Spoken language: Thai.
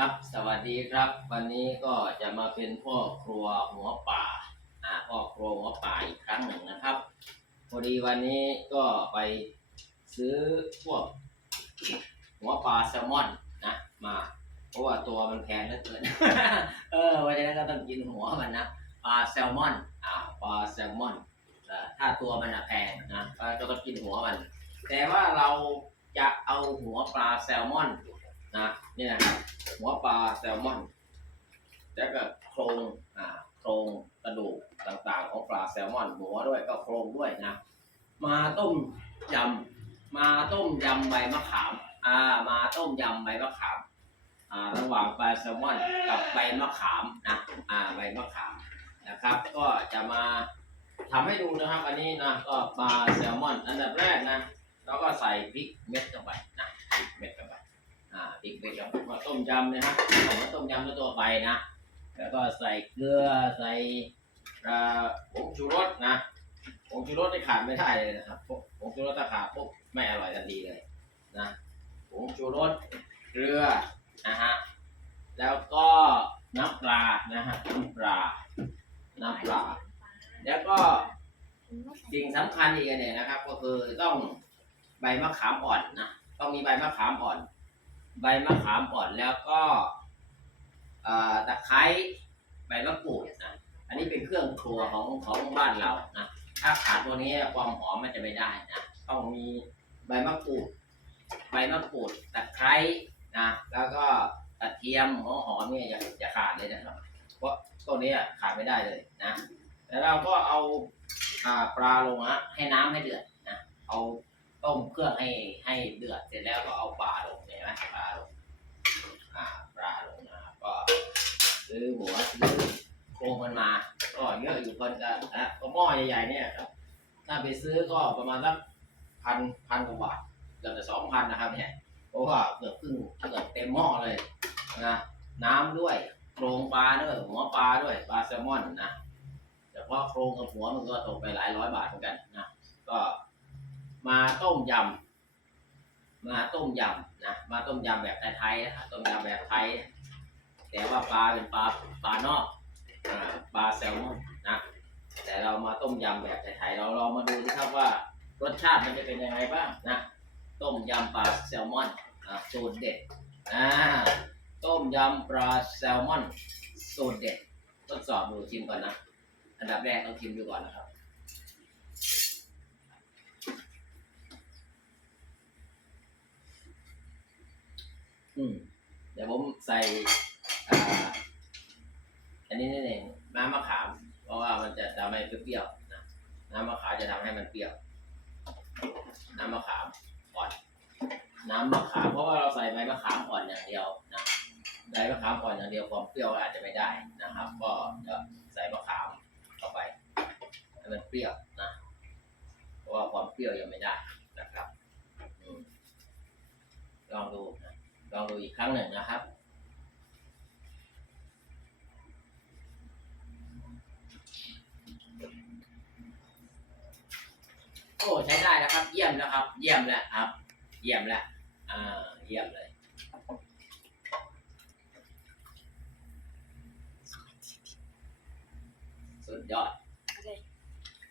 ครับสวัสดีครับ วันนี้ก็จะมาเป็นพ่อครัวหัวป่าอ่าพ่อครัวหัวป่าอีกครั้งหนึ่งนะครับพอดีวันนี้ก็ไปซื้อพวกหัวปลาแซลมอนนะมา เพราะว่าตัวมันแพงเหลือเกิน เออวันนี้ก็ต้องกินหัวมันนะปลาแซลมอนอ่าปลาแซลมอนอ่าถ้าตัวมันอะแพงนะก็ต้องกินหัวมัน แต่ว่าเราจะเอาหัวปลาแซลมอนนะนี่นะครับ หัวปลาแซลมอนแล้วก็โครงอ่าโครงกระดูกต่างๆ ของปลาแซลมอนหัวด้วยก็โครงด้วยนะ มาต้มยำมาต้มยำใบมะขามอ่ามาต้มยำใบมะขามอ่าระหว่างปลาแซลมอนกับใบมะขามนะอ่าใบมะขามนะครับ ก็จะมาทำให้ดูนะครับ อันนี้นะก็ปลาแซลมอน อันดับแรกนะเราก็ใส่พริกเม็ดเข้าไปนะพริกเม็ดเข้าไป อ่าพริกเม็ดเข้าไปมาต้มยำนะฮะผมว่าต้มยำด้วยตัวไปนะ แล้วก็ใส่เกลือใส่อ่าผงชูรสนะผงชูรสที่ขาดไม่ได้เลยนะครับผงชูรสถ้าขาดปุ๊บไม่อร่อยทันทีเลยนะผงชูรสเกลือนะฮะแล้วก็น้ำปลานะฮะน้ำปลาน้ำปลาแล้วก็สิ่งสำคัญอีกอันเนี่ยนะครับ ก็คือต้องใบมะขามอ่อนนะต้องมีใบมะขามอ่อน ใบมะขามอ่อนแล้วก็ตะไคร้ใบมะกรูดนะอันนี้เป็นเครื่องครัวของของบ้านเรานะถ้าขาดตัวนี้ความหอมมันจะไม่ได้นะต้องมีใบมะกรูดใบมะกรูดตะไคร้นะแล้วก็กระเทียมหัวหอมเนี่ยอย่าอย่าขาดเลยนะครับเพราะตัวนี้ขาดไม่ได้เลยนะแล้วเราก็เอาอ่าปลาลงฮะให้น้ำให้เดือดนะเอา ต้มเครื่องให้ให้เดือดเสร็จแล้วก็เอาปลาลงเห็นไหมปลาลงอ่าปลาลงนะครับก็ซื้อหัวซื้อโครงมันมาก็เยอะอยู่คนก็นะก็หม้อใหญ่ๆเนี่ยครับถ้าไปซื้อก็ประมาณสักพันพันกว่าบาทเกือบจะสองพันนะครับเนี่ยเพราะว่าเกือบครึ่งเกือบเต็มหม้อเลยนะน้ำด้วยโครงปลาด้วยหัวปลาด้วยปลาแซลมอนนะแต่ว่าโครงกับหัวมันก็ตกไปหลายร้อยบาทเหมือนกันนะก็ มาต้มยำมาต้มยำนะมาต้มยำแบบไทยๆนะต้มยำแบบไทย แต่ว่าปลาเป็นปลาปลานอกปลาแซลมอนนะแต่เรามาต้มยำแบบไทยๆเราลองมาดูสิครับว่ารสชาติมันจะเป็นยังไงบ้างนะต้มยำปลาแซลมอนสูตรเด็ดอ่าต้มยำปลาแซลมอนสูตรเด็ดทดสอบดูชิมก่อนนะ อันดับแรกต้องชิมดูก่อนนะครับ อืม เดี๋ยวผม ใส่อันนี้นี่เองน้ำมะขาม เพราะว่ามันจะทำให้เปรี้ยวๆนะน้ำมะขามจะทำให้มันเปรี้ยว น้ำมะขามอ่อนน้ำมะขามเพราะว่าเราใส่ใบมะขามอ่อนอย่างเดียวนะใบมะขามอ่อนอย่างเดียวความเปรี้ยวอาจจะไม่ได้นะครับ ก็จะใส่มะขามเข้าไปให้มันเปรี้ยวนะเพราะว่าความเปรี้ยวยังไม่ได้นะครับลองดูนะลองดูอีกครั้งหนึ่งนะครับ อ้ใช้ได้แล้วครับ เยี่ยมแล้วครับ เยี่ยมแล้วครับ เยี่ยมแล้วอ่าเยี่ยมเลยสุดยอด